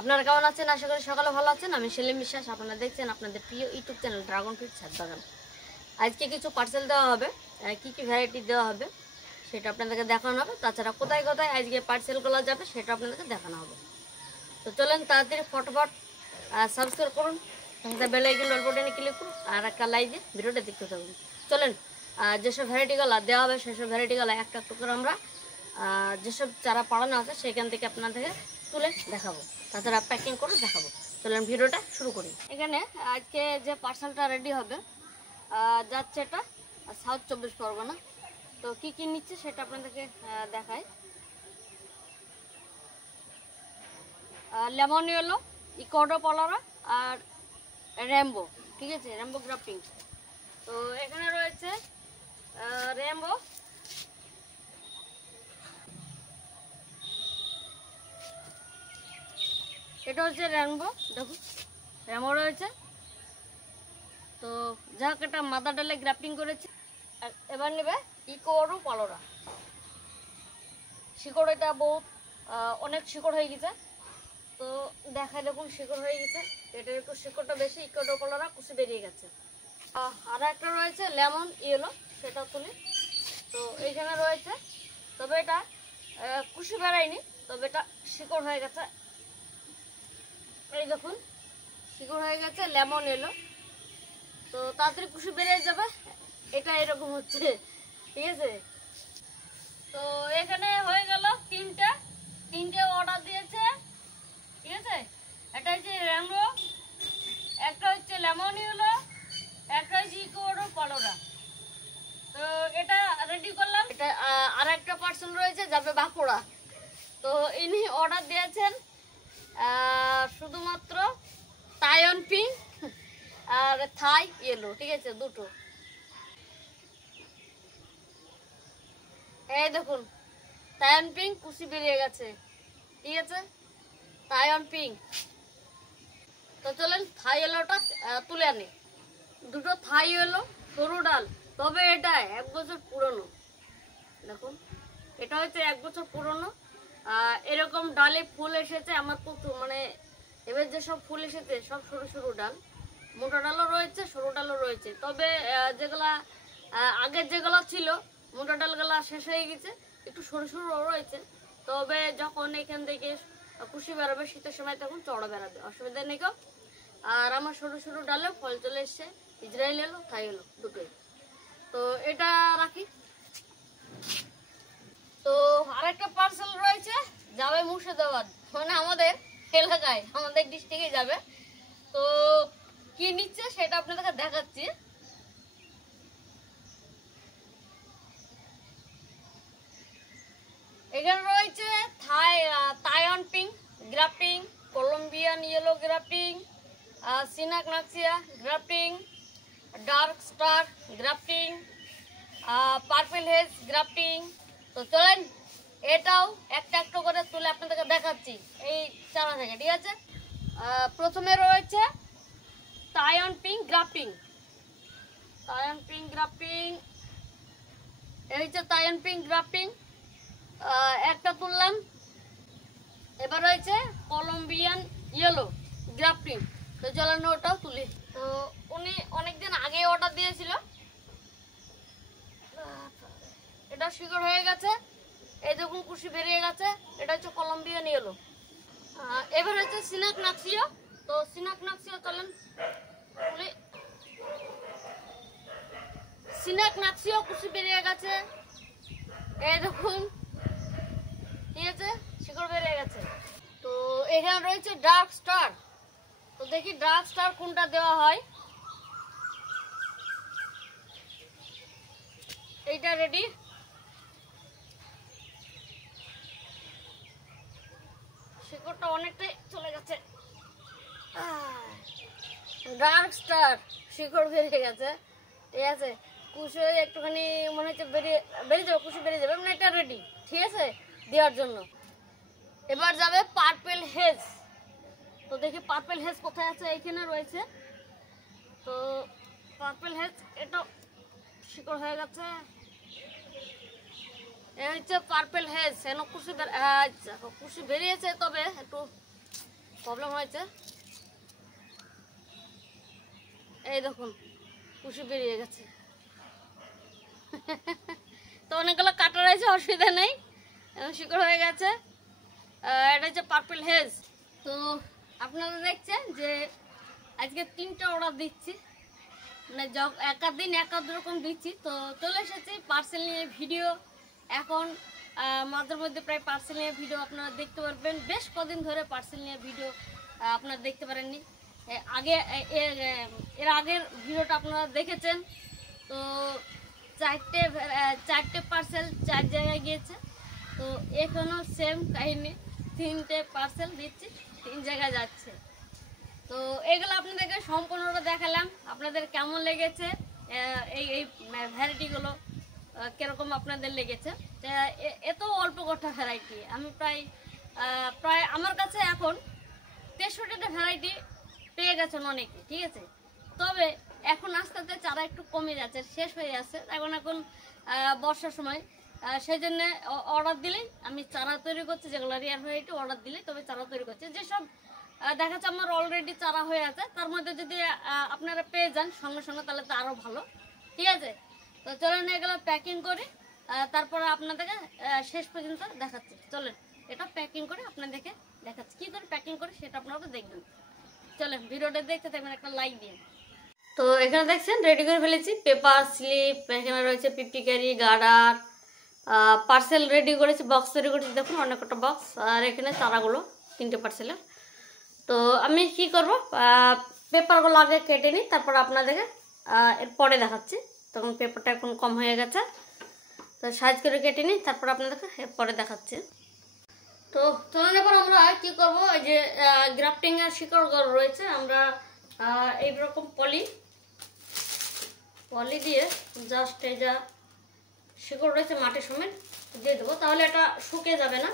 আপনারা কেমন আছেন? আশা করি সকালে ভালো আছেন। আমি সেলিম বিশ্বাস, আপনারা দেখছেন আপনাদের প্রিয় ইউটিউব চ্যানেল ড্রাগন ফ্রুট ছাদ বাগান। আজকে কিছু পার্সেল দেওয়া হবে, কি কি ভ্যারাইটি দেওয়া হবে সেটা আপনাদেরকে দেখানো হবে। তাছাড়া কোথায় কোথায় আজকে পার্সেলগুলো যাবে সেটা আপনাদেরকে দেখানো হবে। তো চলেন তাড়াতাড়ি ফটোফট সাবস্ক্রাইব করুন, বেল আইকন বাটনে ক্লিক করুন আর একটা লাইক দিয়ে ভিডিওটা দেখতে থাকুন। চলেন যেসব ভ্যারাইটিগুলো দেওয়া হবে সেসব ভ্যারাইটিগুলো একটা একটু করে আমরা যেসব চারা পাড়ানো আছে সেখান থেকে আপনাদেরকে তুলে দেখাবো, তাছাড়া প্যাকিং করে দেখাবো। চলেন ভিডিওটা শুরু করি। এখানে আজকে যে পার্সেলটা রেডি হবে যাচ্ছে এটা সাউথ 24 পরগনা। তো কি কি নিচ্ছে সেটা আপনাদেরকে দেখায়। লেমন ইয়েলো, ইকোডো পলারা আর র্যাম্বো, ঠিক আছে, র্যাম্বো গ্রাফটিং। তো এখানে রয়েছে র্যাম্বো, এটা হচ্ছে র্যাম্বো, দেখুন র্যাম্বো রয়েছে। তো যাক এটা মাদার ডালে গ্রাফটিং করেছে। আর এবার নেবে ইকোডো পলারা। শিকড় এটা বহুত অনেক শিকড় হয়ে গেছে, তো দেখায় দেখুন শিকড় হয়ে গেছে, এটার একটু শিকড়টা বেশি। ইকোডো পলারা কুচি বেরিয়ে গেছে। আর একটা রয়েছে লেমন ইয়েলো, সেটা তুলি। তো এইখানে রয়েছে, তবে এটা কুশি বেড়ায়নি, তবে এটা শিকড় হয়ে গেছে। এই দেখুন শিকড় হয়ে গেছে লেমন ইয়েলো। তো তাড়াতাড়ি কুশি বেরিয়ে যাবে, এটা এরকম হচ্ছে, ঠিক আছে। তো এখানে হয়ে গেল তিনটে অর্ডার দিয়েছে, ঠিক আছে। এটা হচ্ছে র্যাম্বো, একটা হচ্ছে লেমন ইয়েলো, একটা হচ্ছে ইকোডো পলারা। তো এটা রেডি করলাম। এটা আর একটা পার্সেল রয়েছে, যাবে বাঁকুড়া। তো ইনি অর্ডার দিয়েছেন শুধুমাত্র তাইওয়ান পিঙ্ক আর থাই ইয়েলো, ঠিক আছে, দুটো। এই দেখুন তাইওয়ান পিঙ্ক কুচি বেরিয়ে গেছে, ঠিক আছে, তাইওয়ান পিঙ্ক। তো চলেন থাই ইয়েলোটা তুলে আনি। দুটো থাই ইয়েলো, সরু ডাল, তবে এটা 1 বছর পুরনো। দেখুন এটা হচ্ছে 1 বছর পুরনো। এরকম ডালে ফুল এসেছে আমার প্রচুর, মানে এবার যেসব ফুল এসেছে সব সরু সরু ডাল, মোটা ডালও রয়েছে সরু ডালও রয়েছে। তবে যেগুলা আগের যেগুলো ছিল মোটা ডালগুলা শেষ হয়ে গেছে, একটু সরু সরু রয়েছে। তবে যখন এখান থেকে কুশি বেরোবে শীতের সময় তখন চড়া বেরোবে, অসুবিধা নেই কেউ। আর আমার সরু সরু ডালে ফল চলে এসছে, ইসরায়েল এলো থাই এলো দুটোই। তো এটা রাখি। তো আরেকটা পার্সেল রয়েছে, যাবে মুর্শিদাবাদ, মানে আমাদের এলাকায়, আমাদের ডিস্ট্রিক্টে যাবে। তো কি নিচ্ছে সেটা আপনাদেরকে দেখাচ্ছি। এখানে রয়েছে Taiwan pink grafting, Colombian yellow grafting, সিনাক নাক্সিয়া grafting, dark star grafting, purple haze grafting. তো চলেন এটাও একটা একটা করে তুলে আপনাদেরকে দেখাচ্ছি এই চারা থেকে, ঠিক আছে। প্রথমে রয়েছে Taiwan pink grafting, Taiwan pink grafting, এই হচ্ছে তাইওয়ান পিঙ্ক গ্রাফটিং, একটা তুললাম। এবার রয়েছে কলম্বিয়ান ইয়েলো গ্রাফটিং। তো চলেন ওটাও তুলি। তো উনি অনেকদিন আগে অর্ডার দিয়েছিল, এটা শিকড় হয়ে গেছে, এই দেখুন কুশি বেরিয়ে গেছে। এটা হচ্ছে কলম্বিয়ান ইয়েলো। এবার হচ্ছে সিনাক নাক্সিয়া। তো সিনাক নাক্সিয়া চলেন তুলি। সিনাক নাক্সিয়া কুশি বেরিয়ে গেছে, এই দেখুন, ঠিক আছে, শিকড় বেরিয়ে গেছে। তো এখানে রয়েছে ডার্ক স্টার। তো দেখি ডার্ক স্টার কোনটা দেওয়া হয়। এইটা রেডি। শিকড়টা অনেকটাই চলে গেছে, ডার্ক স্টার শিকড় বেরিয়ে গেছে, ঠিক আছে। কুশি একটুখানি মনে হচ্ছে বেরিয়ে যাবে, কুশি বেরিয়ে যাবে, মানে এটা রেডি, ঠিক আছে, দেওয়ার জন্য। এবার যাবে পার্পল হেজ। তো দেখি পার্পল হেজ কোথায় আছে, এইখানে রয়েছে। তো পার্পল হেজ এটা শিকড় হয়ে গেছে, এই হচ্ছে পার্পল হেজ। কুশি বেরিয়েছে, তবে একটু প্রবলেম হয়েছে। এই দেখুন কুশি বেরিয়ে গেছে। তো অনেকগুলো কাটা রয়েছে, অসুবিধা নেই, শিকড় হয়ে গেছে। এটা হচ্ছে পার্পল হেজ। তো আপনারা দেখছেন যে আজকে 3টা অর্ডার দিচ্ছি, মানে এক দিন এক রকম দিচ্ছি। তো চলে এসেছি পার্সেল নিয়ে ভিডিও। এখন মাঝে মধ্যে প্রায় পার্সেল নিয়ে ভিডিও আপনারা দেখতে পারবেন। বেশ কদিন ধরে পার্সেল নিয়ে ভিডিও আপনারা দেখতে পারেননি। এর আগের ভিডিওটা আপনারা দেখেছেন। তো চারটে পার্সেল 4 জায়গায় গিয়েছে। তো এখনও সেম কাহিনী, 3টে পার্সেল দিচ্ছি, 3 জায়গায় যাচ্ছে। তো এগুলো আপনাদেরকে সম্পূর্ণটা দেখালাম। আপনাদের কেমন লেগেছে, এই ভ্যারাইটিগুলো কীরকম আপনাদের লেগেছে। এত অল্প কটা ভ্যারাইটি, আমি প্রায় আমার কাছে এখন 63টা ভ্যারাইটি পেয়ে গেছেন অনেকে, ঠিক আছে। তবে এখন আস্তে আস্তে চারা একটু কমে যাচ্ছে, শেষ হয়ে যাচ্ছে। এখন বর্ষার সময়, সেই জন্য অর্ডার দিলেই আমি চারা তৈরি করছি, যেগুলো রেয়ার ভ্যারাইটি অর্ডার দিলেই তবে চারা তৈরি করছি। যেসব দেখা যাচ্ছে আমার অলরেডি চারা হয়ে আছে, তার মধ্যে যদি আপনারা পেয়ে যান সঙ্গে সঙ্গে তাহলে তো আরও ভালো, ঠিক আছে। তো চলেন এগুলো প্যাকিং করে তারপরে আপনাদেরকে শেষ পর্যন্ত দেখাচ্ছি। চলেন এটা প্যাকিং করে আপনাদেরকে দেখাচ্ছি, কী করে প্যাকিং করে সেটা আপনারা দেখবেন। চলেন ভিডিওটা দেখতে থাকবেন, একটা লাইক দিন। তো এখানে দেখছেন রেডি করে ফেলেছি, পেপার স্লিপ, এখানে রয়েছে পিপিকারি, গার্ডার, পার্সেল রেডি করেছি, বক্স তৈরি করেছি। দেখুন অনেক কটা বক্স, আর এখানে চারাগুলো 3টে পার্সেলের। তো আমি কি করব, পেপারগুলো আগে কেটে নিই, তারপর আপনাদেরকে এরপরে দেখাচ্ছি। তখন পেপারটা এখন কম হয়ে গেছে, তো সাইজ করে কেটে নিই, তারপর আপনাদেরকে এরপরে দেখাচ্ছি। তো চলুন এবার আমরা কি করব, এই যে গ্রাফটিংয়ের শিকড় রয়েছে, আমরা এইরকম পলি দিয়ে জাস্ট এই যা শিকড় রয়েছে মাটির সমেত দিয়ে দেবো, তাহলে এটা শুকিয়ে যাবে না।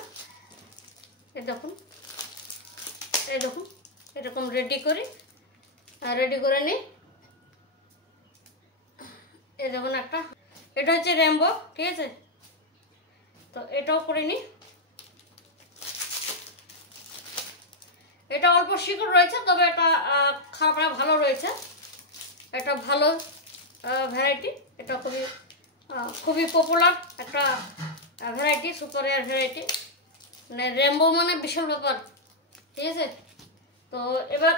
এই দেখুন এরকম রেডি করে নিই। এই দেখুন এটা হচ্ছে রেমবো, ঠিক আছে। তো এটাও করে নিই। এটা অল্প শিকড় রয়েছে, তবে এটা খারাপ না, ভালো রয়েছে। এটা ভালো ভ্যারাইটি, এটা খুবই পপুলার একটা ভ্যারাইটি, সুপার রেয়ার ভ্যারাইটি, মানে রেমবো মানে বিশাল ব্যাপার, ঠিক আছে। তো এবার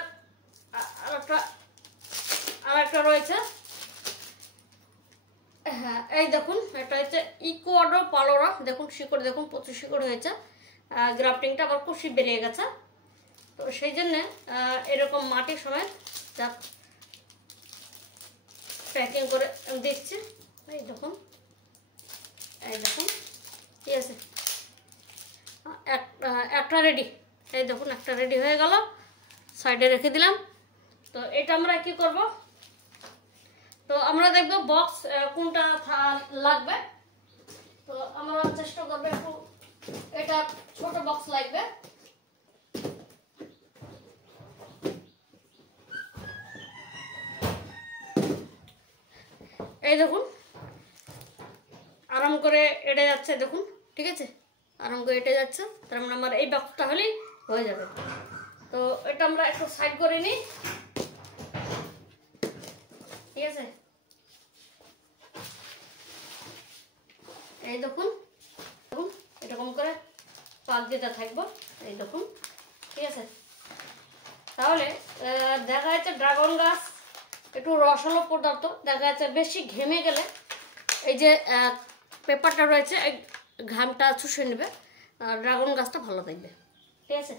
আর একটা রয়েছে, হ্যাঁ এই দেখুন, এটা হচ্ছে ইকুয়াডোর পালোরা। দেখুন শিকড়, দেখুন প্রচুর শিকড় হয়েছে, গ্রাফটিংটা আবার খুশি বেরিয়ে গেছে। তো সেই জন্যে এরকম মাটির সময় যা প্যাকিং করে দিচ্ছি। এই দেখুন ঠিক আছে, একটা রেডি। এই দেখুন একটা রেডি হয়ে গেল, সাইডে রেখে দিলাম। তো এটা আমরা কি করব, তো আমরা দেখব বক্স কোনটা লাগবে। তো আমরা চেষ্টা করবো একটু, এটা ছোট বক্স লাগবে। এই দেখুন আরাম করে এটে যাচ্ছে, দেখুন ঠিক আছে, আরাম করে এটে যাচ্ছে। তার মানে আমার এই বক্সটা হলেই হয়ে যাবে। তো এটা আমরা একটু সাইড করে নিই, ঠিক আছে। এই দেখুন এরকম করে পাক দিতে থাকবো, এই দেখুন ঠিক আছে। তাহলে দেখা যাচ্ছে ড্রাগন গাছ একটু রসালো পদার্থ, দেখা যাচ্ছে বেশি ঘেমে গেলে এই যে পেপারটা রয়েছে এই ঘামটা চুষে নেবে, ড্রাগন গাছটা ভালো থাকবে, ঠিক আছে।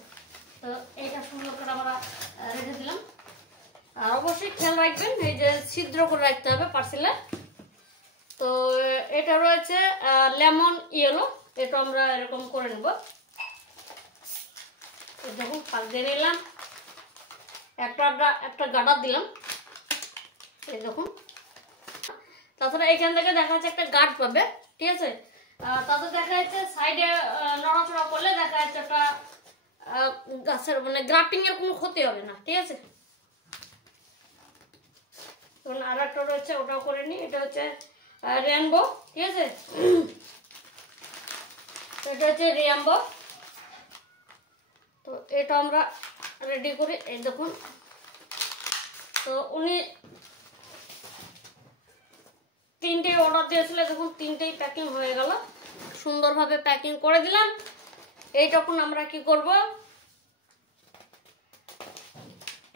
তো এইটা সুন্দর করে আমরা রেখে দিলাম। আর অবশ্যই খেয়াল রাখবেন এই যে ছিদ্র করে রাখতে হবে পার্সেলে। তো এটা রয়েছে লেমন ইয়েলো, এটা আমরা এরকম করে নেব। দেখুন পাক দিয়ে নিলাম, একটা গাডার দিলাম, এই দেখুন। তাছাড়া এখান থেকে দেখা যাচ্ছে একটা গার্ড পাবে, ঠিক আছে। তাতে দেখা যাচ্ছে সাইডে নড়াচড়া করলে দেখা যাচ্ছে একটা গাছের মানে গ্রাফটিং এর কোনো ক্ষতি হবে না, ঠিক আছে। তখন আর একটা রয়েছে, ওটাও করে নিই। এটা হচ্ছে রেনবো, ঠিক আছে। এটা হচ্ছে রেনবো, তো এটা আমরা রেডি করি। এই দেখুন, তো উনি 3টে অর্ডার দিয়েছিল, দেখুন 3টেই প্যাকিং হয়ে গেল, সুন্দরভাবে প্যাকিং করে দিলাম। এইটুকুন আমরা কি করব,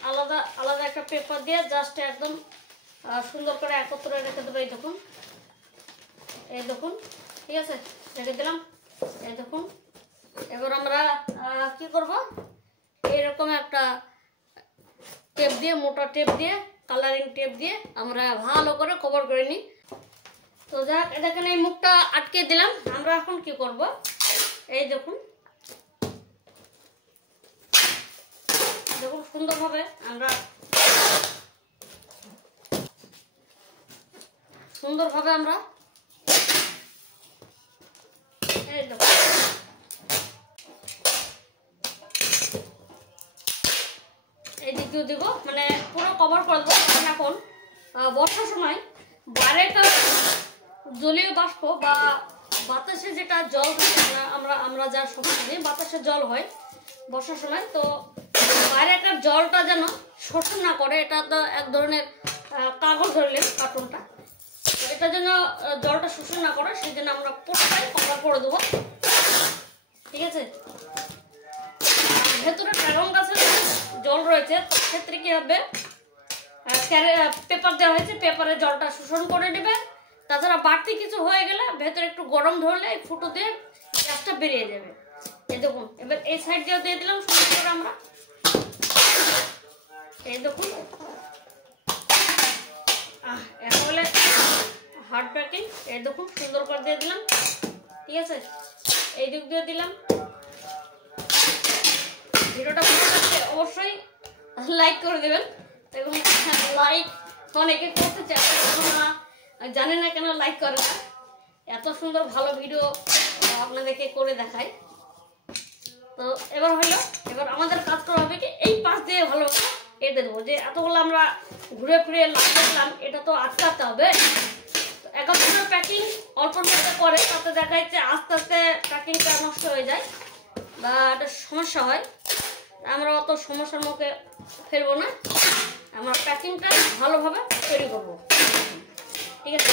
আলাদা আলাদা একটা পেপার দিয়ে জাস্ট একদম সুন্দর করে একত্রে রেখে দেবো। এই দেখুন, ঠিক আছে, রেখে দিলাম। এই দেখুন, এবার আমরা কি করব, এরকম একটা টেপ দিয়ে, মোটা টেপ দিয়ে, কালারিং টেপ দিয়ে আমরা ভালো করে কভার করে নিই। তো যাক, দেখেন এই মুখটা আটকে দিলাম। আমরা এখন কি করব, এই দেখুন দেখুন সুন্দরভাবে আমরা এই দেখুন এই দিকেও দিব, মানে পুরো কভার করে দেবো। কারণ এখন বর্ষার সময় বাইরেটা জলীয় বাষ্প বা বাতাসে যেটা জল থাকে, আমরা যা সবজি বাতাসে জল হয় বর্ষার সময়, তো বাইরেকার জলটা যেন শোষণ না করে। এটা তো এক ধরনের কাগজ ধরলে কার্টুনটা, এটা যেন জলটা শোষণ না করে, সেই জন্য আমরা পুরোটাই কভার করে দেবো, ঠিক আছে। ভেতরে ড্রাগন গাছের জল রয়েছে, সেক্ষেত্রে কি হবে, পেপার দেওয়া হয়েছে, পেপারে জলটা শোষণ করে নেবে। তাছাড়া বাড়তি কিছু হয়ে গেলে ভেতরে একটু গরম ধরলে ফুটো দিয়ে গ্যাসটা বেরিয়ে যাবে। এই দেখুন, এবার এই সাইড দিয়ে দিয়ে দিলাম সুন্দর করে আমরা। এই দেখুন, এটা হলে হার্ড প্যাকিং। এই দেখুন সুন্দর করে দিয়ে দিলাম, ঠিক আছে। এই দিক দিয়ে দিলাম। ভিডিওটা ভালো লাগলে অবশ্যই লাইক করে দেবেন, এবং লাইক অনেকে করতে চায় না, জানি না কেন লাইক করে না। এত সুন্দর ভালো ভিডিও আপনাদেরকে করে দেখায়। তো এবার হলো, এবার আমাদের কাজ করা হবে কি, এই পাশ দিয়ে ভালো কেটে দেবো। যে এতগুলো আমরা ঘুরে ফিরে লাগলাম, এটা তো আটকাতে হবে। একাত্তর প্যাকিং অল্প করে, তাতে দেখা যাচ্ছে আস্তে আস্তে প্যাকিংটা নষ্ট হয়ে যায় বা একটা সমস্যা হয়। আমরা অত সমস্যার মুখে ফেলবো না, আমরা প্যাকিংটা ভালোভাবে তৈরি করবো, ঠিক আছে।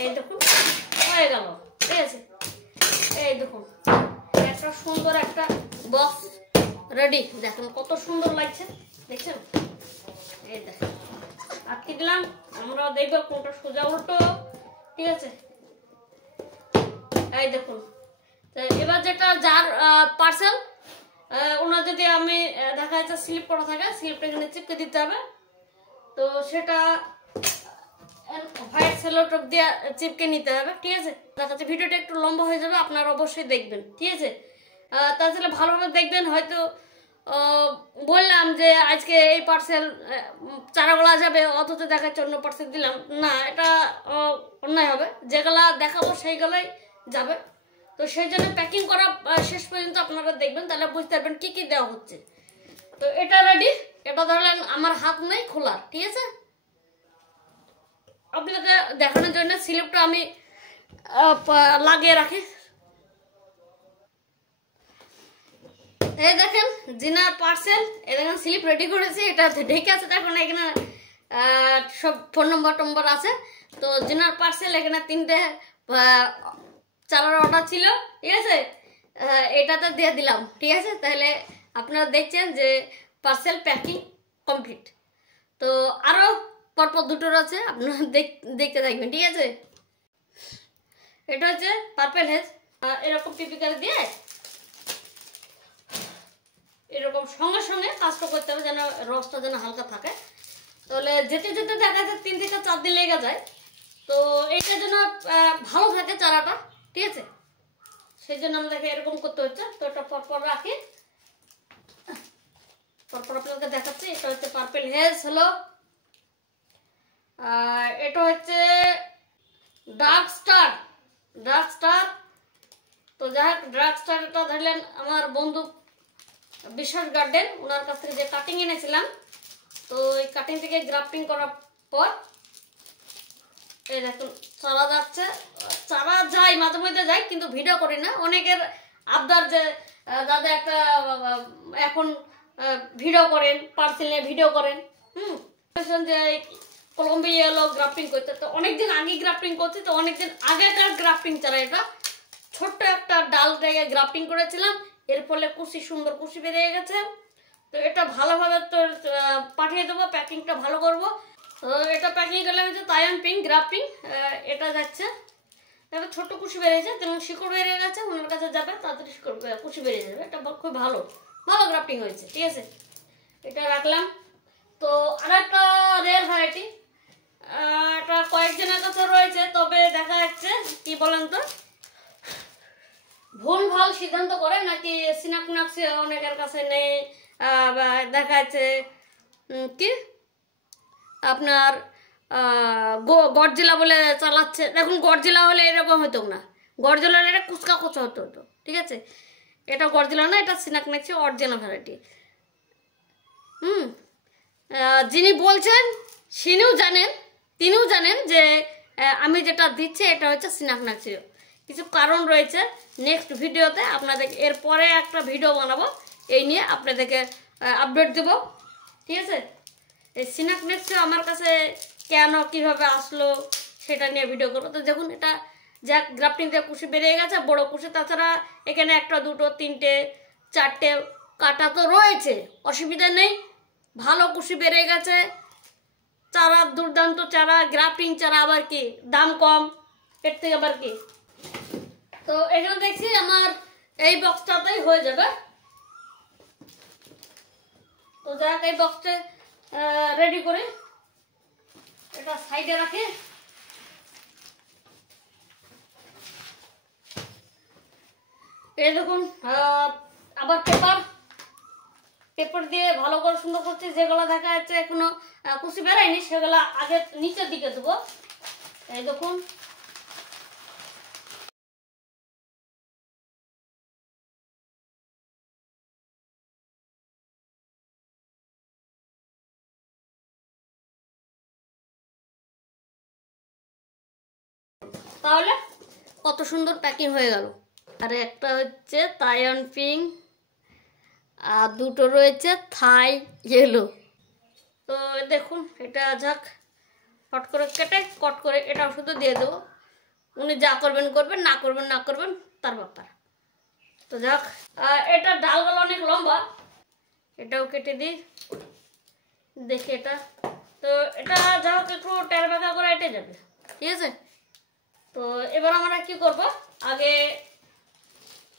এই দেখুন হয়ে গেল, ঠিক আছে। এই দেখুন একটা সুন্দর একটা বক্স রেডি, দেখুন কত সুন্দর লাগছে, দেখছেন। এই দেখুন আটকে দিলাম, আমরা দেখবো কোনটা সোজা উল্টো, ঠিক আছে। এই দেখুন, এবার যেটা যার পার্সেল, ওনার যদি আমি দেখা যাচ্ছে স্লিপ করা থাকে, স্লিপটা এখানে চিপকে দিতে হবে। তো সেটা হোয়াইট সেলো টেপ দিয়ে চিপকে নিতে হবে, ঠিক আছে। দেখা যাচ্ছে ভিডিওটা একটু লম্বা হয়ে যাবে, আপনারা অবশ্যই দেখবেন, ঠিক আছে। তাহলে ভালোভাবে দেখবেন। হয়তো বললাম যে আজকে এই পার্সেল চারাগুলা যাবে, অথচ দেখা যাচ্ছে অন্য পার্সেল দিলাম না, এটা অন্যায় হবে। যেগুলা দেখাবো সেইগুলাই যাবে। তো সেই জন্য প্যাকিং করা শেষ পর্যন্ত আপনারা দেখবেন, তাহলে বুঝতে পারবেন কি কি দেওয়া হচ্ছে। তো এটা রেডি, এটা ধরলেন আমার হাত নেই খোলা, ঠিক আছে। আপনাকে দেখানোর জন্য স্লিপটা আমি লাগিয়ে রাখি। এই দেখেন জিনার পার্সেল, এই দেখেন স্লিপ রেডি করেছি, এটা ঢেকে আছে, দেখুন এখানে সব ফোন নম্বর আছে। তো জিনার পার্সেল, এখানে 3টে চালার অর্ডার ছিল, ঠিক আছে। এটাতে দিয়ে দিলাম, ঠিক আছে। তাহলে আপনারা দেখছেন যে পার্সেল প্যাকিং কমপ্লিট। তো আরও পরপর 2টোর আছে, আপনারা দেখতে থাকবেন, ঠিক আছে। এটা হচ্ছে পার্পেল হেজ, এরকম পিপিকার দিয়ে এরকম সঙ্গে সঙ্গে কাজটা করতে হবে, যেন রসটা যেন হালকা থাকে। তাহলে যেতে যেতে দেখা যায় 3 থেকে 4 দিন লেগে যায়। তো এইটা যেন ভালো থাকে চারাটা, ঠিক আছে। সেই জন্য আমাদেরকে এরকম করতে হচ্ছে। তো এটা পরপর রাখি, পরপর আপনাদেরকে দেখাচ্ছি। এটা হচ্ছে পার্পেল হেজ হলো, এটা হচ্ছে ডার্ক স্টার। তো যাই হোক, ডার্ক স্টার এটা ধরলেন আমার বন্ধু বিশ্বাস গার্ডেন, ওনার কাছ থেকে যে কাটিং এনেছিলাম। তো এই কাটিং থেকে গ্রাফটিং করার পর এই দেখুন চারা যাচ্ছে, চারা যায় মাঝে মধ্যে যায়, কিন্তু ভিডিও করি না। অনেকের আবদার যে দাদা একটা এখন ভিডিও করেন, পার্সেল নিয়ে ভিডিও করেন, যে কলম্বিয়া ইয়েলো গ্রাফটিং করতে। তো অনেকদিন আগে গ্রাফটিং করছি, তো অনেকদিন আগেকার গ্রাফটিং চারা, এটা ছোট্ট একটা ডাল থেকে গ্রাফটিং করেছিলাম, এর ফলে কুশি সুন্দর কুশি বেরিয়ে গেছে। তো এটা ভালোভাবে তো পাঠিয়ে দেবো, প্যাকিংটা ভালো করবো। তো এটা প্যাকিং করলে হচ্ছে তাইওয়ান পিঙ্ক গ্রাফটিং, এটা যাচ্ছে। এবার ছোট্ট কুশি বেরিয়েছে, যেমন শিকড় বেরিয়ে গেছে, ওনার কাছে যাবে তাড়াতাড়ি শিকড় কুশি বেরিয়ে যাবে। এটা খুব ভালো ভালো গ্রাফটিং হয়েছে, ঠিক আছে। এটা রাখলাম। তো আর একটা রেয়ার ভ্যারাইটি, এটা কয়েকজনের কাছে রয়েছে, তবে দেখা যাচ্ছে কি বলেন তো, ভুল ভাল সিদ্ধান্ত করে নাকি সিনাকনাক্সি অনেকের কাছে নেই, দেখা যাচ্ছে কি আপনার গডজিলা বলে চালাচ্ছে। দেখুন গডজিলা হলে এরকম হতো না, গডজিলা হলে এটা কুচকা কুচা হতো, ঠিক আছে। এটা গডজিলা না, এটা সিনাকনাক্সি অরিজিনাল ভ্যারাইটি। যিনি বলছেন তিনিও জানেন যে আমি যেটা দিচ্ছি এটা হচ্ছে সিনাকনাক্সি। কিছু কারণ রয়েছে, নেক্সট ভিডিওতে আপনাদের এরপরে একটা ভিডিও বানাবো এই নিয়ে, আপনাদেরকে আপডেট দেব, ঠিক আছে। এই সিনাকনাক্সি আমার কাছে কেন কিভাবে আসলো সেটা নিয়ে ভিডিও করবো। তো দেখুন এটা যা গ্রাফটিং দিয়ে কুশি বেরিয়ে গেছে, বড় কুশি। তাছাড়া এখানে একটা দুটো তিনটে চারটে কাটা তো রয়েছে, অসুবিধা নেই, ভালো কুশি বেরিয়ে গেছে। চারা দুর্দান্ত চারা, গ্রাফটিং চারা, আবার কি দাম কম, এর থেকে আবার কি। তো এখানে দেখছি আমার এই বক্সটাতেই হয়ে যাবে। তো যাক এই বক্সটা রেডি করে এটা সাইডে রাখি। এই দেখুন আবার পেপার দিয়ে ভালো করে সুন্দর করছি। যেগুলো দেখা যাচ্ছে এখনো কুচি বেরায়নি সেগুলো আগে নিচের দিকে দেবো। এই দেখুন তাহলে কত সুন্দর প্যাকিং হয়ে গেল। আর একটা হচ্ছে তাইওয়ান পিঙ্ক, আর দুটো রয়েছে থাই ইয়েলো। তো দেখুন এটা যাক হট করে কেটে কট করে এটা শুধু দিয়ে দেবো। উনি যা করবেন করবেন, না করবেন না করবেন, তার ব্যাপার। তো যাক এটা ডালগুলো অনেক লম্বা, এটাও কেটে দিই দেখি এটা। তো এটা যা হোক একটু টের বেঁকা করে এটে যাবে, ঠিক আছে। তো এবার আমরা কি করব, আগে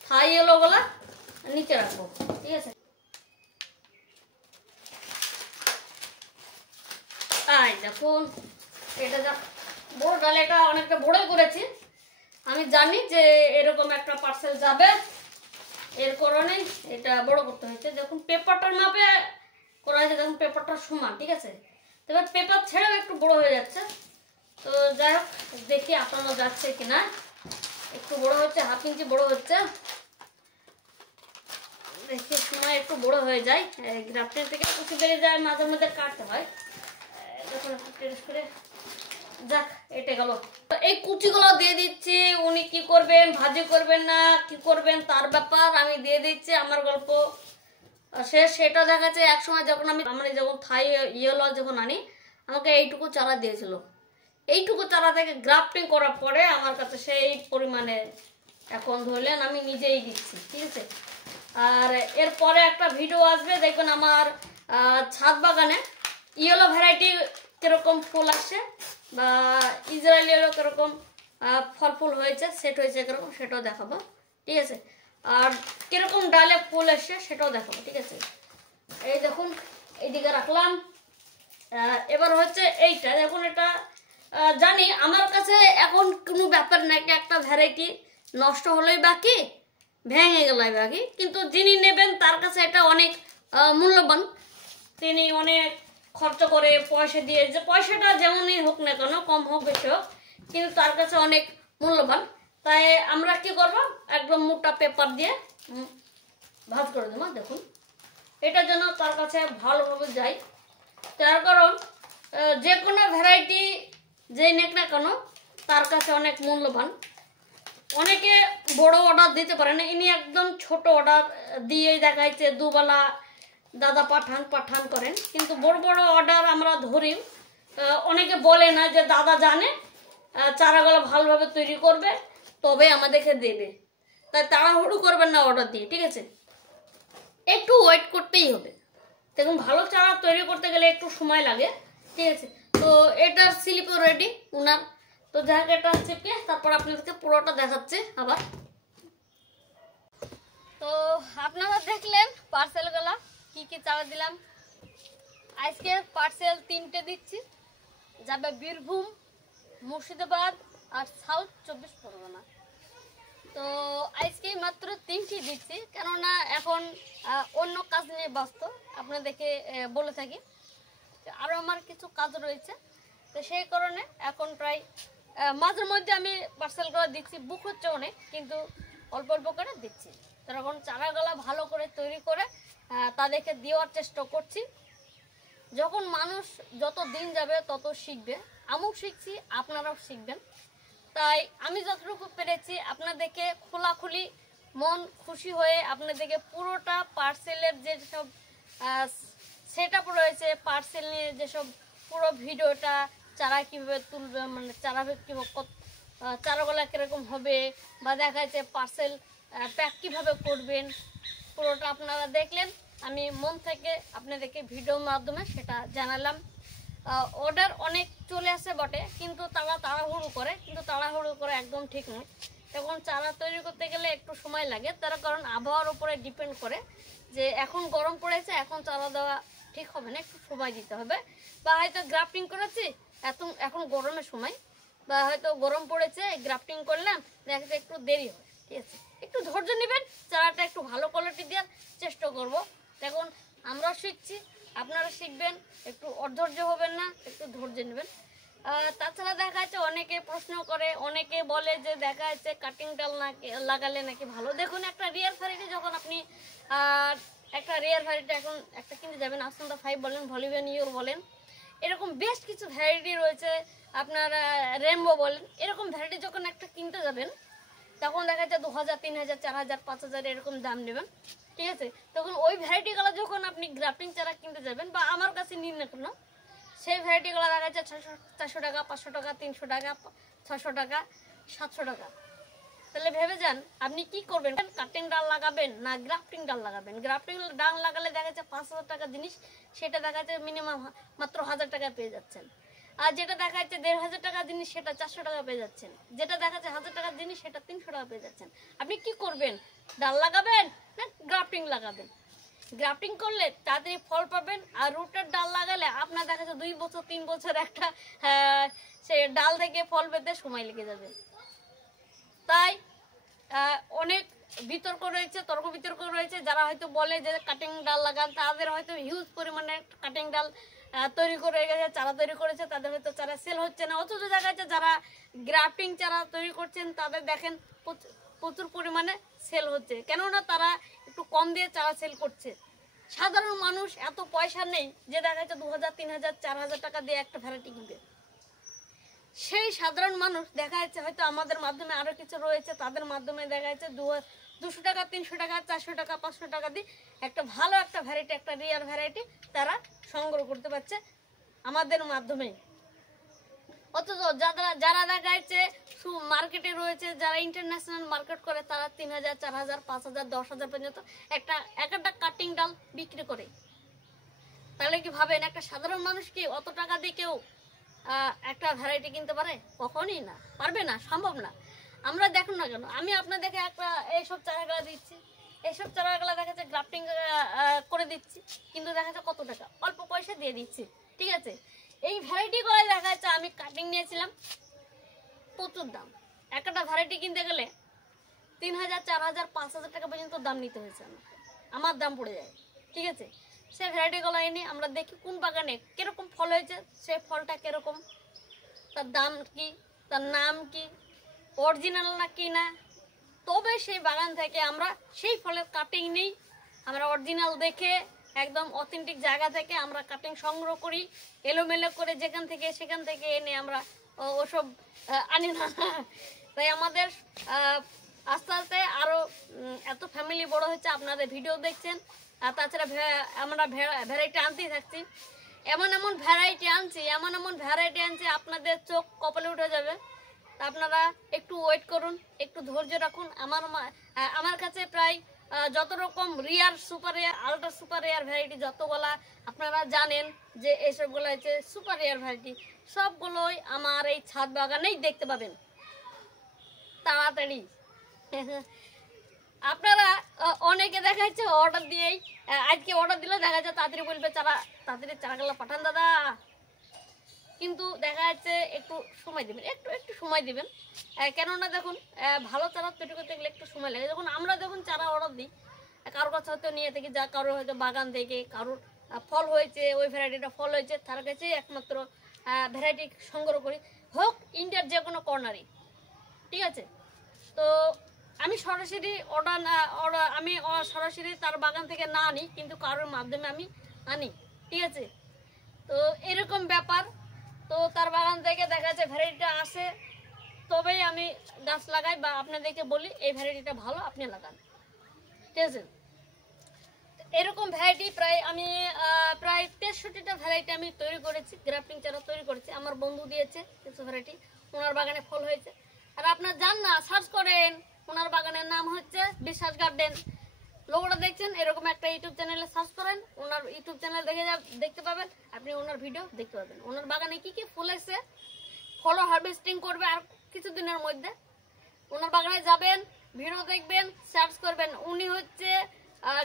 থাই ইয়েলোগুলা নিচে রাখবো, ঠিক আছে। তাই দেখুন এটা যা বড় ডাল, এটা অনেকটা বড়ই করেছি। আমি জানি যে এরকম একটা পার্সেল যাবে, এর কারণে এটা বড় করতে হয়েছে। দেখুন পেপারটার মাপে করা হয়েছে, দেখুন পেপারটা সমান, ঠিক আছে। এবার পেপার ছেড়েও একটু বড় হয়ে যাচ্ছে। তো যাই হোক দেখি আপনারা যাচ্ছে কিনা, একটু বড় হচ্ছে, হাফ ইঞ্চি বড় হচ্ছে, দেখি সময় একটু বড় হয়ে যায়। গ্রাফটিং থেকে কুচি বেরিয়ে যায়, মাঝে মাঝে কাটতে হয়। দেখুন একটু টেস্ট করে যাক এটা গেল। তো এই কুচিগুলো দিয়ে দিচ্ছি, উনি কি করবেন, ভাজি করবেন না কি করবেন তার ব্যাপার, আমি দিয়ে দিচ্ছি। আমার গল্প শেষ। সেটা দেখাচ্ছে এক সময় যখন আমি যখন থাই ইয়েলো যখন আনি, আমাকে এইটুকু চারা দিয়েছিল। এইটুকু চারা থেকে গ্রাফটিং করার পরে আমার কাছে সেই পরিমাণে এখন ধরলেন আমি নিজেই দিচ্ছি, ঠিক আছে। আর এরপরে একটা ভিডিও আসবে, দেখবেন আমার ছাদ বাগানে ইয়েলো ভ্যারাইটি কিরকম ফুল আসছে, বা ইসরায়েল ইয়েলো কিরকম ফল ফুল হয়েছে, সেট হয়েছে কিরকম, সেটাও দেখাবো, ঠিক আছে। আর কিরকম ডালে ফুল এসছে সেটাও দেখাবো, ঠিক আছে। এই দেখুন এইদিকে রাখলাম। এবার হচ্ছে এইটা দেখুন, এটা জানি আমার কাছে এখন কোনো ব্যাপার নাকি, একটা ভ্যারাইটি নষ্ট হলেই বাকি, ভেঙে গেলেই বাকি, কিন্তু যিনি নেবেন তার কাছে এটা অনেক মূল্যবান। তিনি অনেক খরচ করে পয়সা দিয়ে, যে পয়সাটা যেমনই হোক না কেন, কম হোক বেশি হোক, কিন্তু তার কাছে অনেক মূল্যবান। তাই আমরা কি করব, একদম মোটা পেপার দিয়ে ভাঁজ করে দেবো। দেখুন এটা যেন তার কাছে ভালোভাবে যায়, তার কারণ যে কোনো ভ্যারাইটি যেই নেক না কেন তার কাছে অনেক মূল্যবান। অনেকে বড় অর্ডার দিতে পারে না, ইনি একদম ছোট অর্ডার দিয়েই দেখাচ্ছে দুবেলা দাদা পাঠান পাঠান করেন, কিন্তু বড় বড় অর্ডার আমরা ধরি। অনেকে বলে না যে দাদা জানে চারাগুলো ভালোভাবে তৈরি করবে তবে আমাদেরকে দেবে, তাই তাড়াহুড়ো করবেন না অর্ডার দিয়ে, ঠিক আছে? একটু ওয়েট করতেই হবে। দেখুন ভালো চারা তৈরি করতে গেলে একটু সময় লাগে, ঠিক আছে? তো এটার স্লিপও রেডি উনার। তো যাই হোক এটা চেপে তারপর আপনাদেরকে পুরোটা দেখাচ্ছে আবার। তো আপনারা দেখলেন পার্সেলগুলো কি কি চারা দিলাম। আজকে পার্সেল 3টে দিচ্ছি, যাবে বীরভূম, মুর্শিদাবাদ আর সাউথ 24 পরগনা। তো আজকে মাত্র 3টি দিচ্ছি, কেননা এখন অন্য কাজ নিয়ে ব্যস্ত। আপনাদেরকে বলে থাকি আরও আমার কিছু কাজ রয়েছে, তো সেই কারণে এখন প্রায় মাঝে মধ্যে আমি পার্সেলগুলো দিচ্ছি। বুক হচ্ছে অনেক, কিন্তু অল্প অল্প করে দিচ্ছি। তখন চারাগুলা ভালো করে তৈরি করে তাদেরকে দেওয়ার চেষ্টা করছি। যখন মানুষ যত দিন যাবে তত শিখবে, আমিও শিখছি, আপনারাও শিখবেন। তাই আমি যতটুকু পেরেছি আপনাদেরকে খোলাখুলি মন খুশি হয়ে আপনাদেরকে পুরোটা পার্সেলের যেসব সেট আপ রয়েছে, পার্সেল নিয়ে যেসব পুরো ভিডিওটা, চারা কীভাবে তুলবে, মানে চারা চারাগুলা কীরকম হবে, বা দেখা যাচ্ছে পার্সেল প্যাক কীভাবে করবেন, পুরোটা আপনারা দেখলেন। আমি মন থেকে আপনাদেরকে ভিডিওর মাধ্যমে সেটা জানালাম। অর্ডার অনেক চলে আসে বটে, কিন্তু তারা তাড়াহুড়ো করে, কিন্তু তাড়াহুড়ো করে একদম ঠিক নয়। এখন চারা তৈরি করতে গেলে একটু সময় লাগে, তার কারণ আবহাওয়ার উপরে ডিপেন্ড করে। যে এখন গরম পড়েছে, এখন চারা দেওয়া ঠিক হবে না, একটু সময় দিতে হবে। বা হয়তো গ্রাফটিং করেছি এখন গরমের সময়, বা হয়তো গরম পড়েছে গ্রাফটিং করলাম, দেখা একটু দেরি হয়, ঠিক আছে? একটু ধৈর্য নেবেন, চারাটা একটু ভালো কোয়ালিটি দেওয়ার চেষ্টা করব। দেখুন আমরাও শিখছি, আপনারা শিখবেন, একটু অধৈর্য হবেন না, একটু ধৈর্য নেবেন। তাছাড়া দেখা যাচ্ছে অনেকে প্রশ্ন করে, অনেকে বলে যে দেখা যাচ্ছে কাটিং ডাল না লাগালে নাকি ভালো। দেখুন একটা রিয়ার ভ্যারাইটি যখন আপনি একটা রিয়ার ভ্যারাইটি এখন একটা কিনতে যাবেন, আসন্তা 5 বলেন, ভলিউম ইউর বলেন, এরকম বেশ কিছু ভ্যারাইটি রয়েছে, আপনার রেনবো বলেন, এরকম ভ্যারাইটি যখন একটা কিনতে যাবেন তখন দেখা যাচ্ছে 2000, 3000, 4000, 5000 এরকম দাম নেবেন, ঠিক আছে? তখন ওই ভ্যারাইটিগুলো যখন আপনি গ্রাফটিং চারা কিনতে যাবেন বা আমার কাছে নিন না কেন, সেই ভ্যারাইটিগুলো দেখা যাচ্ছে 400 টাকা, 500 টাকা, 300 টাকা, 600 টাকা, 700 টাকা। তাহলে ভেবে যান আপনি কি করবেন, কাটিং ডাল লাগাবেন না গ্রাফটিং ডাল লাগাবেন? গ্রাফটিং ডাল লাগালে দেখা যাচ্ছে 5000 টাকা জিনিস, সেটা দেখা যাচ্ছে মিনিমাম মাত্র 1000 টাকা পেয়ে যাচ্ছেন। আর যেটা দেখা যাচ্ছে 1500 টাকা জিনিস, সেটা 400 টাকা পেয়ে যাচ্ছেন। যেটা দেখা যাচ্ছে 1000 টাকার জিনিস, সেটা 300 টাকা পেয়ে যাচ্ছেন। আপনি কি করবেন, ডাল লাগাবেন না গ্রাফটিং লাগাবেন? গ্রাফটিং করলে তাড়াতাড়ি ফল পাবেন, আর রুটের ডাল লাগালে আপনার দেখা যাচ্ছে 2 বছর 3 বছর একটা সে ডাল থেকে ফল পেতে সময় লেগে যাবে। তাই অনেক বিতর্ক রয়েছে, তর্ক বিতর্ক রয়েছে। যারা হয়তো বলে যে কাটিং ডাল লাগান, তাদের হয়তো হিউজ পরিমাণে কাটিং ডাল তৈরি করে গেছে, চারা তৈরি করেছে, তাদের হয়তো চারা সেল হচ্ছে না। অথচ দেখা যাচ্ছে যারা গ্রাফটিং চারা তৈরি করছেন তাদের দেখেন প্রচুর পরিমাণে সেল হচ্ছে, কেননা তারা একটু কম দিয়ে চারা সেল করছে। সাধারণ মানুষ এত পয়সা নেই যে দেখা যাচ্ছে 2000, 3000, 4000 টাকা দিয়ে একটা ভ্যারাইটি কিনবে। সেই সাধারণ মানুষ দেখা যাচ্ছে হয়তো আমাদের মাধ্যমে আরো কিছু রয়েছে, তাদের মাধ্যমে দেখা যাচ্ছে 200 টাকা, 300 টাকা, 400 টাকা, 500 টাকা দিয়ে একটা ভালো একটা ভ্যারাইটি, একটা রিয়ার ভ্যারাইটি তারা সংগ্রহ করতে পারছে আমাদের মাধ্যমে। অথচ যারা দেখা যাচ্ছে মার্কেটে রয়েছে, যারা ইন্টারন্যাশনাল মার্কেট করে, তারা 3000, 4000, 5000, 10000 পর্যন্ত একটা কাটিং ডাল বিক্রি করে। তাহলে কি ভাবেন একটা সাধারণ মানুষ কি অত টাকা দিয়ে কেউ একটা ভ্যারাইটি কিনতে পারে? কখনই না, পারবে না, সম্ভব না। আমরা দেখুন না কেন, আমি আপনাদেরকে একটা এইসব চারাগুলা দিচ্ছি, এইসব চারাগুলা দেখা যাচ্ছে গ্রাফটিং করে দিচ্ছি, কিন্তু দেখা যাচ্ছে কত টাকা, অল্প পয়সা দিয়ে দিচ্ছি, ঠিক আছে? এই ভ্যারাইটিগুলো দেখা যাচ্ছে আমি কাটিং নিয়েছিলাম, প্রচুর দাম। একটা ভ্যারাইটি কিনতে গেলে 3000, 4000, 5000 টাকা পর্যন্ত দাম নিতে হয়েছে আমার দাম পড়ে যায়, ঠিক আছে? সেই ভ্যারাইটিগুলো এনে আমরা দেখি কোন বাগানে কিরকম ফল হয়েছে, সেই ফলটা কিরকম, তার দাম কি, তার নাম কি, অরিজিনাল না কি না, তবে সেই বাগান থেকে আমরা সেই ফলের কাটিং নিই। আমরা অরিজিনাল দেখে একদম অথেন্টিক জায়গা থেকে আমরা কাটিং সংগ্রহ করি, এলোমেলো করে যেখান থেকে সেখান থেকে এনে আমরা ওসব আনি না। তাই আমাদের আস্তে আস্তে আরও এত ফ্যামিলি বড় হচ্ছে, আপনাদের ভিডিও দেখছেন। আর তাছাড়া আমরা ভ্যারাইটি আনতেই থাকছি, এমন ভ্যারাইটি আনছি আপনাদের চোখ কপালে উঠে যাবে। তা আপনারা একটু ওয়েট করুন, একটু ধৈর্য রাখুন। আমার কাছে প্রায় যত রকম rare, super rare, ultra super rare variety যতগুলা আপনারা জানেন যে এইসবগুলো হচ্ছে সুপার রেয়ার ভ্যারাইটি, সবগুলোই আমার এই ছাদ বাগানেই দেখতে পাবেন তাড়াতাড়ি। আপনারা অনেকে দেখা যাচ্ছে অর্ডার দিয়েই, আজকে অর্ডার দিলে দেখা যাচ্ছে তাড়াতাড়ি বলবে তাড়াতাড়ি চারাগুলো পাঠান দাদা, কিন্তু দেখা যাচ্ছে একটু সময় দেবেন, একটু সময় দেবেন। কেননা দেখুন ভালো চারা তৈরি করতে গেলে একটু সময় লাগে। যখন আমরা চারা অর্ডার দিই কারোর কাছে হয়তো নিয়ে থাকি, যা কারোর হয়তো বাগান থেকে কারোর ফল হয়েছে, ওই ভ্যারাইটিটা ফল হয়েছে, তার কাছে একমাত্র ভ্যারাইটি সংগ্রহ করি, হোক ইন্ডিয়ার যে কোনো কর্নারে, ঠিক আছে। তো আমি সরাসরি আমি সরাসরি তার বাগান থেকে না আনি, কিন্তু কারোর মাধ্যমে আমি আনি, ঠিক আছে। তো এরকম ব্যাপার। তো তার বাগান থেকে দেখা যাচ্ছে ভ্যারাইটিটা আসে, তবেই আমি গাছ লাগাই বা আপনাদেরকে বলি এই ভ্যারাইটিটা ভালো, আপনি লাগান, ঠিক আছে। এরকম ভ্যারাইটি আমি প্রায় 63টা ভ্যারাইটি আমি তৈরি করেছি, গ্রাফটিং চারা তৈরি করেছি। আমার বন্ধু দিয়েছে কিছু ভ্যারাইটি, ওনার বাগানে ফল হয়েছে। আর আপনার যান না, সার্চ করেন, ওনার বাগানের নাম হচ্ছে বিশ্বাস গার্ডেন, লোগোটা দেখছেন, এরকম একটা ইউটিউব চ্যানেলে সার্চ করেন, ওনার ইউটিউব চ্যানেল দেখতে পাবেন, আপনি ওনার ভিডিও দেখতে পাবেন। ওনার বাগানে কি কি ফুল এসে ফল হারভেস্টিং করবে আর কিছুদিনের মধ্যে। ওনার বাগানে যাবেন, ভিডিও দেখবেন, সার্চ করবেন। উনি হচ্ছে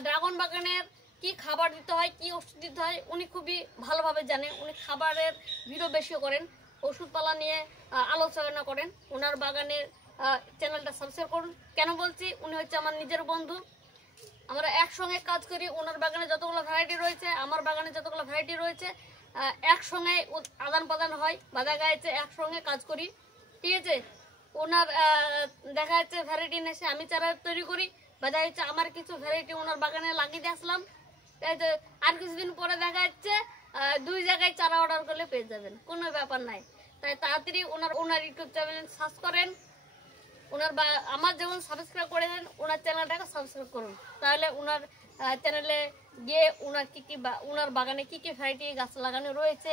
ড্রাগন বাগানের কি খাবার দিতে হয়, কি ওষুধ দিতে হয়, উনি খুবই ভালোভাবে জানেন। উনি খাবারের ভিডিও বেশি করেন, ওষুধপালা নিয়ে আলোচনা করেন। ওনার বাগানের চ্যানেলটা সাবস্ক্রাইব করুন। কেন বলছি, উনি হচ্ছে আমার নিজের বন্ধু, আমরা একসঙ্গে কাজ করি। ওনার বাগানে যতগুলো ভ্যারাইটি রয়েছে, আমার বাগানে যতগুলো ভ্যারাইটি রয়েছে, একসঙ্গে আদান প্রদান হয় বা দেখা যাচ্ছে একসঙ্গে কাজ করি, ঠিক আছে। ওনার দেখা যাচ্ছে ভ্যারাইটি এসে আমি চারা তৈরি করি, বা দেখা যাচ্ছে আমার কিছু ভ্যারাইটি ওনার বাগানে লাগিয়ে দিয়ে আসলাম, আর কিছুদিন পরে দেখা যাচ্ছে 2 জায়গায় চারা অর্ডার করলে পেয়ে যাবেন, কোনো ব্যাপার নাই। তাই তাড়াতাড়ি ওনার ইউটিউব চ্যানেল সার্চ করেন, আমার যেমন সাবস্ক্রাইব করে দেন, ওনার চ্যানেলটাকে সাবস্ক্রাইব করুন। তাহলে ওনার চ্যানেলে গিয়ে ওনার বাগানে কি কি ভ্যারাইটি গাছ লাগানো রয়েছে,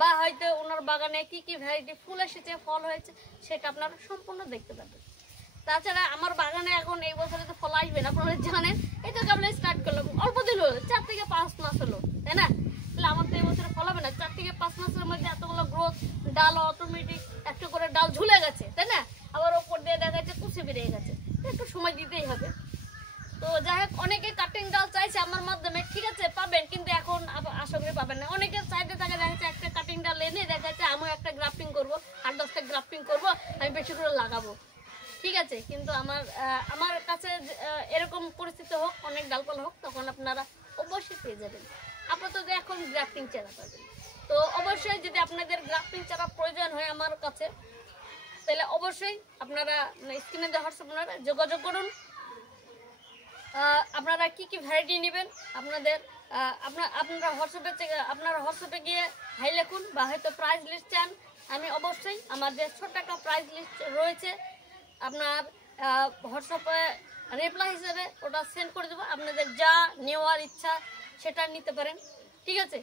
বা হয়তো ওনার বাগানে কি কি ভ্যারাইটি ফুল এসেছে, ফল হয়েছে, সেটা আপনারা সম্পূর্ণ দেখতে পাবেন। তাছাড়া আমার বাগানে এখন এই বছরে তো ফল আসবে না, আপনারা জানেন। এই তো আমরা স্টার্ট করলাম, অল্প দিন হলো, 4 থেকে 5 মাস হলো, তাই না? তাহলে আমার তো এই বছরে ফল হবে না। 4 থেকে 5 মাসের মধ্যে এতগুলো গ্রোথ, ডাল অটোমেটিক একটা করে ডাল ঝুলে গেছে, তাই না? আবার ওপর দিয়ে দেখা যাচ্ছে কুচি বেরিয়ে গেছে, একটু সময় দিতেই হবে। তো যাই হোক, অনেকে কাটিং ডাল চাইছে আমার মাধ্যমে, ঠিক আছে, পাবেন, কিন্তু এখন আশা করি পাবেন না। অনেকে চাইতে থাকে, দেখা যাচ্ছে একটা কাটিং ডাল এনে দেখা যাচ্ছে আমি একটা গ্রাফটিং করবো, 8-10টা গ্রাফটিং করবো, আমি বেশি করে লাগাবো, ঠিক আছে। কিন্তু আমার কাছে এরকম পরিস্থিতি হোক, অনেক ডালপালা হোক, তখন আপনারা অবশ্যই পেয়ে যাবেন। আপাতত এখন গ্রাফটিং চারা পাবেন। তো অবশ্যই যদি আপনাদের গ্রাফটিং চারা প্রয়োজন হয় আমার কাছে, তাহলে অবশ্যই আপনারা স্ক্রিনে দেওয়া হোয়াটসঅ্যাপ আপনারা যোগাযোগ করুন। আপনারা কি কি ভ্যারাইটি নেবেন, আপনারা হোয়াটসঅ্যাপে গিয়ে হাই লিখুন, বা হয়তো প্রাইস লিস্ট চান, আমি অবশ্যই আমাদের ছোট্ট একটা প্রাইস লিস্ট রয়েছে, আপনার হোয়াটসঅ্যাপে রিপ্লাই হিসেবে ওটা সেন্ড করে দেবো। আপনাদের যা নেওয়ার ইচ্ছা সেটা নিতে পারেন, ঠিক আছে,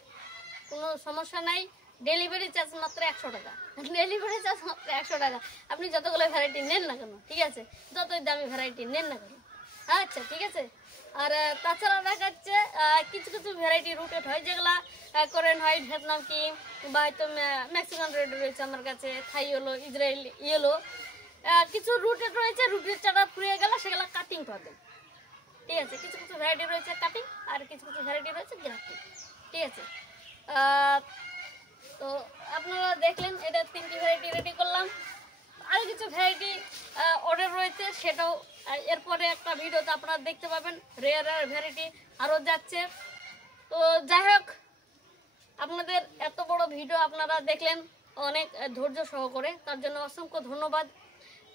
কোনো সমস্যা নাই। ডেলিভারি চার্জ মাত্র 100 টাকা, ডেলিভারি চার্জ মাত্র 100 টাকা। আপনি যতগুলো ভ্যারাইটি নেন না কেন, ঠিক আছে, যতই দামি ভ্যারাইটি নেন না কেন, আচ্ছা, ঠিক আছে। আর তাছাড়া দেখা যাচ্ছে কিছু কিছু ভ্যারাইটি রুটেড হয়, যেগুলা কোরিয়ান হোয়াইট, ভিয়েতনাম কিং, বা হয়তো মেক্সিকান রেড রয়েছে আমার কাছে, থাই ইয়েলো, ইসরায়েল ইয়েলো, কিছু রুটেড রয়েছে। রুটেড চারা ফুরিয়ে গেলে সেগুলো কাটিং পাবেন, ঠিক আছে। কিছু কিছু ভ্যারাইটি রয়েছে কাটিং, আর কিছু কিছু ভ্যারাইটি রয়েছে গ্রাফটিং, ঠিক আছে। তো আপনারা দেখলেন, এটা 3টি ভ্যারাইটি রেডি করলাম। আরও কিছু ভ্যারাইটি অর্ডার রয়েছে, সেটাও এরপরে একটা ভিডিওতে আপনারা দেখতে পাবেন। রেয়ার ভ্যারাইটি আরও যাচ্ছে। তো যাই হোক, আপনাদের এত বড় ভিডিও আপনারা দেখলেন অনেক ধৈর্য সহকারে, তার জন্য অসংখ্য ধন্যবাদ।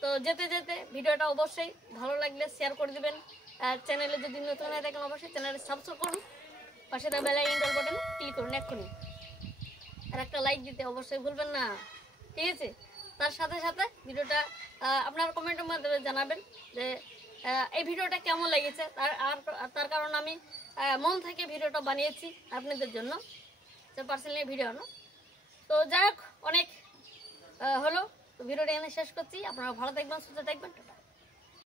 তো যেতে যেতে ভিডিওটা অবশ্যই ভালো লাগলে শেয়ার করে দেবেন। চ্যানেলে যদি নতুন হয়ে থাকেন অবশ্যই চ্যানেলে সাবস্ক্রাইব করুন, পাশে থাকা বেল আইকন বাটনে ক্লিক করুন এক্ষুনি, আর একটা লাইক দিতে অবশ্যই ভুলবেন না, ঠিক আছে। তার সাথে সাথে ভিডিওটা আপনার কমেন্টের মাধ্যমে জানাবেন যে এই ভিডিওটা কেমন লেগেছে। তার কারণ আমি মন থেকে ভিডিওটা বানিয়েছি আপনাদের জন্য, যে পার্সোনালি ভিডিও না। তো যাই হোক, অনেক হলো, তো ভিডিওটা এখানে শেষ করছি। আপনারা ভালো থাকবেন, সুস্থ থাকবেন।